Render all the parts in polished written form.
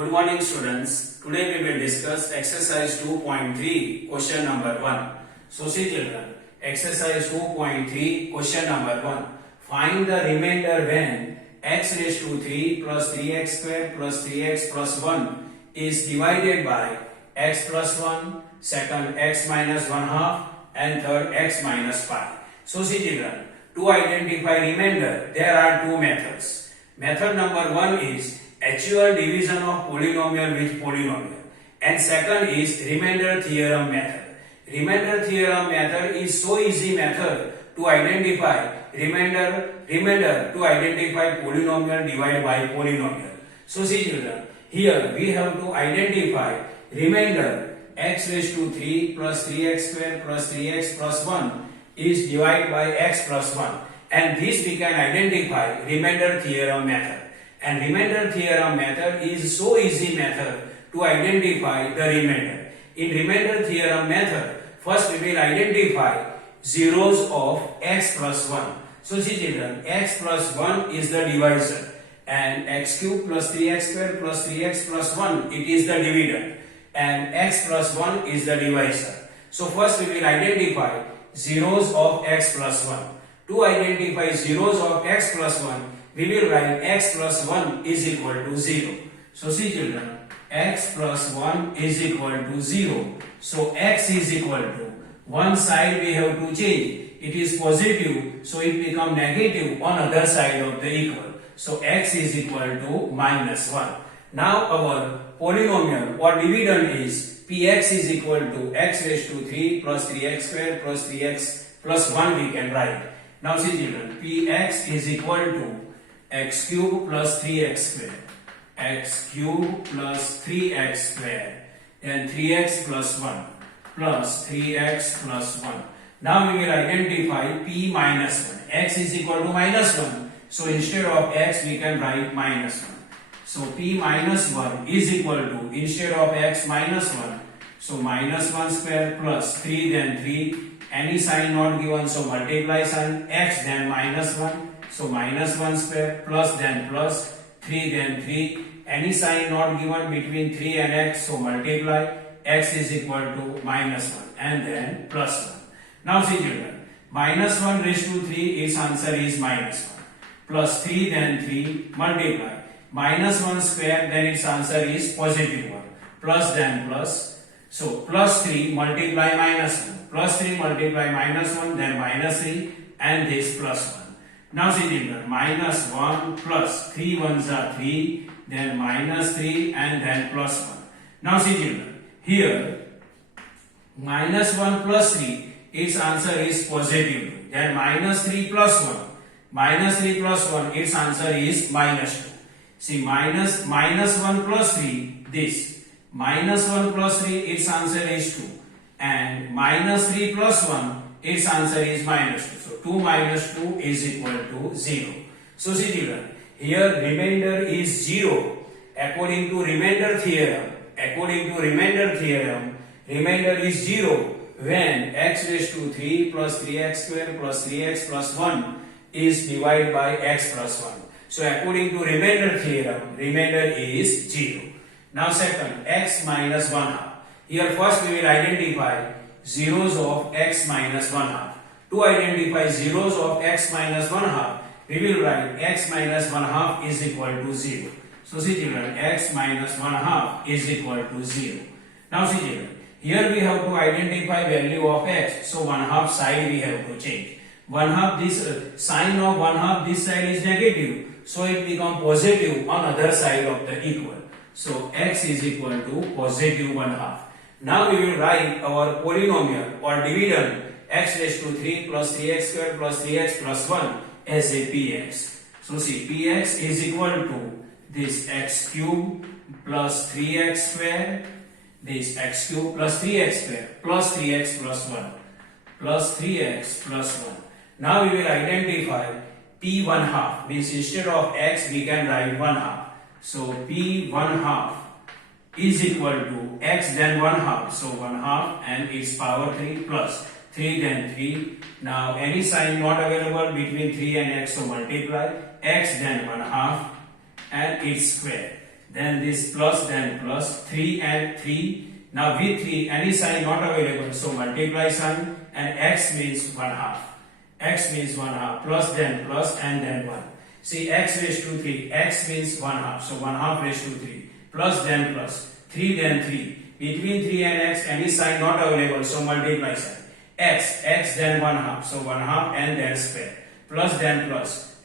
Good morning students. Today we will discuss exercise 2.3 question number 1. So see children, exercise 2.3 question number 1. Find the remainder when x raised to 3 plus 3x square plus 3x plus 1 is divided by x plus 1, second x minus 1 half and third x minus 5. So see children, to identify remainder there are two methods. Method number 1 is actual division of polynomial with polynomial, and second is remainder theorem method. Remainder theorem method is so easy method to identify remainder to identify polynomial divided by polynomial. So see children, here we have to identify remainder x raised to 3 plus 3x square plus 3x plus 1 is divided by x plus 1, and this we can identify remainder theorem method. And remainder theorem method is so easy method to identify the remainder. In remainder theorem method, first we will identify zeros of x plus 1. So see children, x plus 1 is the divisor and x cube plus 3x square plus 3x plus 1 it is the dividend, and x plus 1 is the divisor. So first we will identify zeros of x plus 1. To identify zeros of x plus 1, we will write x plus 1 is equal to 0. So see children, x plus 1 is equal to 0. So x is equal to, one side we have to change. It is positive, so it become negative on other side of the equal. So x is equal to minus 1. Now our polynomial or dividend is px is equal to x raised to 3 plus 3x square plus 3x plus 1 we can write. Now see children, px is equal to x cube plus 3x square, x cube plus 3x square, then 3x plus 1 plus 3x plus 1. Now we will identify p minus 1. X is equal to minus 1. So instead of x we can write minus 1. So p minus 1 is equal to, instead of x minus 1, so minus 1 square plus 3 then 3. Any sign not given, so multiply sign, x then minus 1. So minus 1 square plus then plus 3 then 3. Any sign not given between 3 and x, so multiply, x is equal to minus 1 and then plus 1. Now see children, minus 1 raised to 3, its answer is minus 1. Plus 3 then 3, multiply. Minus 1 square, then its answer is positive 1. Plus then plus. So plus 3 multiply minus 1. Plus 3 multiply minus 1, then minus 3 and this plus 1. Now see children, minus 1 plus 3 ones are 3, then minus 3 and then plus 1. Now see children, here minus 1 plus 3, its answer is positive 2. Then minus 3 plus 1. Minus 3 plus 1, its answer is minus 2. See, minus 1 plus 3, this. Minus 1 plus 3, its answer is 2. And minus 3 plus 1, its answer is minus 2. So 2 minus 2 is equal to 0. So see children, here remainder is 0. According to remainder theorem, remainder is 0 when x raised to 3 plus 3x square plus 3x plus 1 is divided by x plus 1. So according to remainder theorem, remainder is 0. Now second, x minus 1 half. Here first we will identify zeros of x minus 1 half. To identify zeros of x minus 1 half, we will write x minus 1 half is equal to 0. So see children, x minus 1 half is equal to 0. Now see children, here we have to identify value of x. So 1 half side we have to change. 1 half, this sign of 1 half this side is negative, so it become positive on other side of the equal. So x is equal to positive 1 half. Now we will write our polynomial or dividend x raised to 3 plus 3x square plus 3x plus 1 as a px. So see, px is equal to this x cube plus 3x square, this x cube plus 3x square plus 3x plus 1 plus 3x plus 1. Now we will identify p 1 half, means instead of x we can write 1 half. So p 1 half is equal to x then 1 half. So 1 half and its power 3 plus 3 then 3. Now any sign not available between 3 and x, so multiply x then 1 half and its square. then this plus, then plus, 3 and 3. Now with 3, any sign not available, so multiply sign, and x means 1 half. X means 1 half, plus, and then 1. See, x raised to 3, x means 1 half, so 1 half raised to 3, plus, 3 then 3. Between 3 and x, any sign not available, so multiply sign. X then 1 half, so 1 half and then square, plus,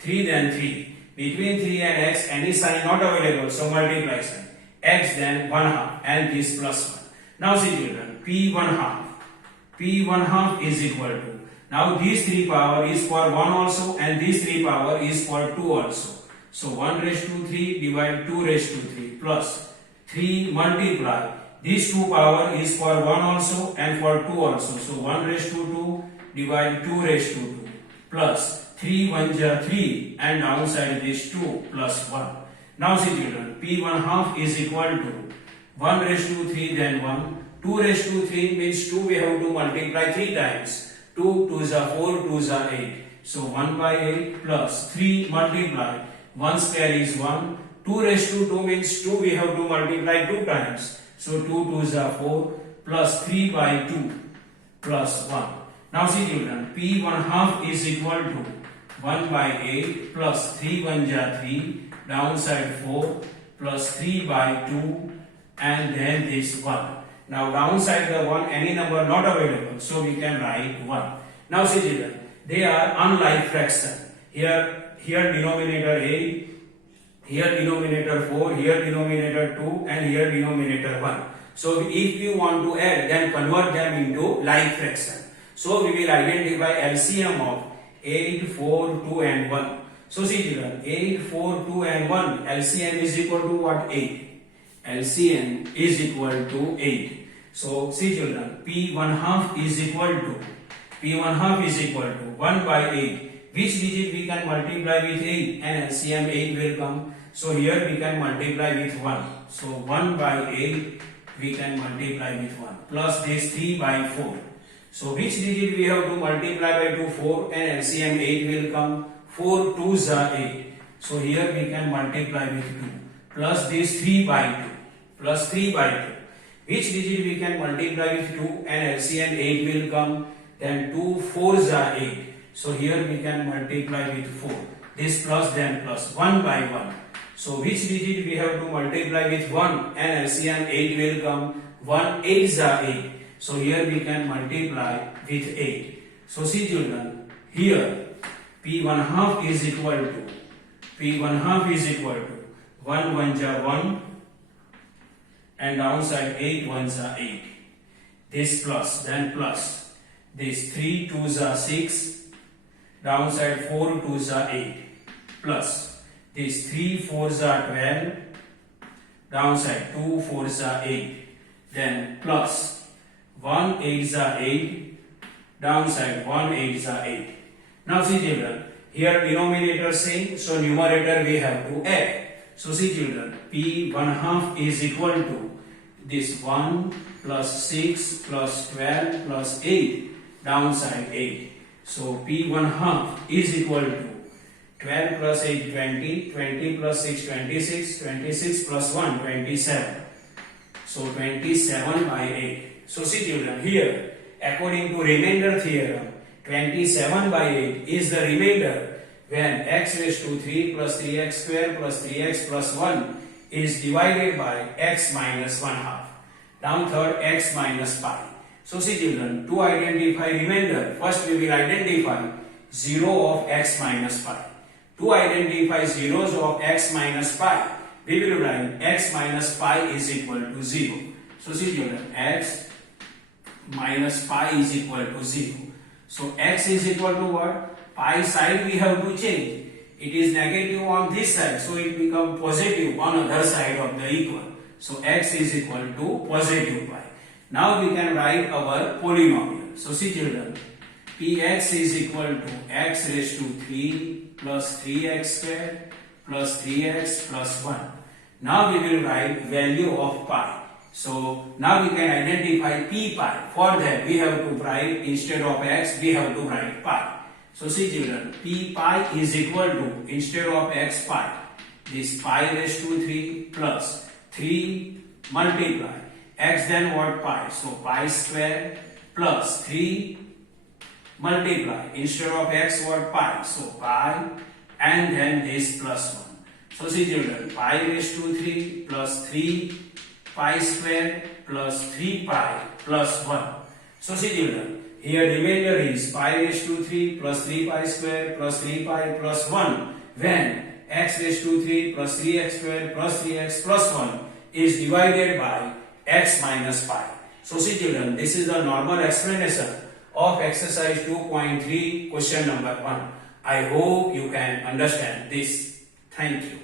3 then 3. Between 3 and x, any sign not available, so multiply sign. X then 1 half and this plus 1. Now see children, p1 half is equal to, now these 3 power is for 1 also and these 3 power is for 2 also. So 1 raised to 3 divide 2 raised to 3 plus 3 multiply, this 2 power is for 1 also and for 2 also. So 1 raised to 2 divide 2 raised to 2 plus 3 1 ja 3 and downside this 2 plus 1. Now see children, p1 half is equal to 1 raised to 3 then 1, 2 raised to 3 means 2 we have to multiply 3 times, 2 2 is 4, 2 is 8, so 1 by 8 plus 3 multiply, 1 square is 1, 2 raised to 2 means 2 we have to multiply 2 times, so 2 2 is 4 plus 3 by 2 plus 1. Now see children, p1 half is equal to 1 by 8 plus 3 1 ja 3, downside 4 plus 3 by 2 and then this 1. Now downside the 1, any number not available, so we can write 1. Now see children, they are unlike fraction. Here denominator 8, here denominator 4, here denominator 2 and here denominator 1. So if you want to add, then convert them into like fraction. So we will identify LCM of 8, 4, 2 and 1. So see children, 8, 4, 2 and 1, LCM is equal to what? 8. LCM is equal to 8. So see children, p1 half is equal to 1 by 8. Which digit we can multiply with 8 and LCM 8 will come. So here we can multiply with 1. So 1 by 8 we can multiply with 1 plus this 3 by 4. So which digit we have to multiply by 2? 4 and LCM 8 will come. 4 2s are 8. So here we can multiply with 2 plus this 3 by 2 plus 3 by 2. Which digit we can multiply with 2 and LCM 8 will come. Then 2 4s are 8. So here we can multiply with 4. This plus then plus 1 by 1. So which digit we have to multiply with 1 and LCM 8 will come. 1 8s are 8. So here we can multiply with 8. So see children, here p1 half is equal to 1 1 ja 1 and downside 8 1s are 8. This plus then plus this 3 2s are 6, downside 4 2s are 8 plus this 3 4s are 12, downside 2 4s are 8, then plus 1 8s are 8, downside 1 8s are 8. Now see children, here denominator same, so numerator we have to add. So see children, p1 half is equal to this 1 plus 6 plus 12 plus 8, downside 8. So p1 half is equal to 12 plus 8 20, 20 plus 6 26, 26 plus 1 27. So 27 by 8. So see children, here according to remainder theorem, 27 by 8 is the remainder when x raised to 3 plus 3x square plus 3x plus 1 is divided by x minus 1 half. Down third, x minus pi. So see children, to identify remainder, first we will identify 0 of x minus pi. To identify zeros of x minus pi, we will write x minus pi is equal to 0. So see children, x minus pi is equal to 0. So x is equal to what? Pi side we have to change. It is negative on this side, so it becomes positive on other side of the equal. So x is equal to positive pi. Now we can write our polynomial. So see children, px is equal to x raised to 3 plus 3x square plus 3x plus 1. Now we will write value of pi. So now we can identify p pi. For that we have to write, instead of x we have to write pi. So see children, p pi is equal to, instead of x pi, this pi raised to 3 plus 3 multiply x, then what, pi, so pi square plus 3 multiply, instead of x what, pi, so pi, and then this plus 1. So see children, pi raised to 3 plus 3 pi square plus 3 pi plus 1. So see children, here remainder is pi raised to 3 plus 3 pi square plus 3 pi plus 1, when x raised to 3 plus 3x square plus 3x plus 1 is divided by x minus pi. So see children, this is the normal explanation of exercise 2.3 question number 1. I hope you can understand this. Thank you.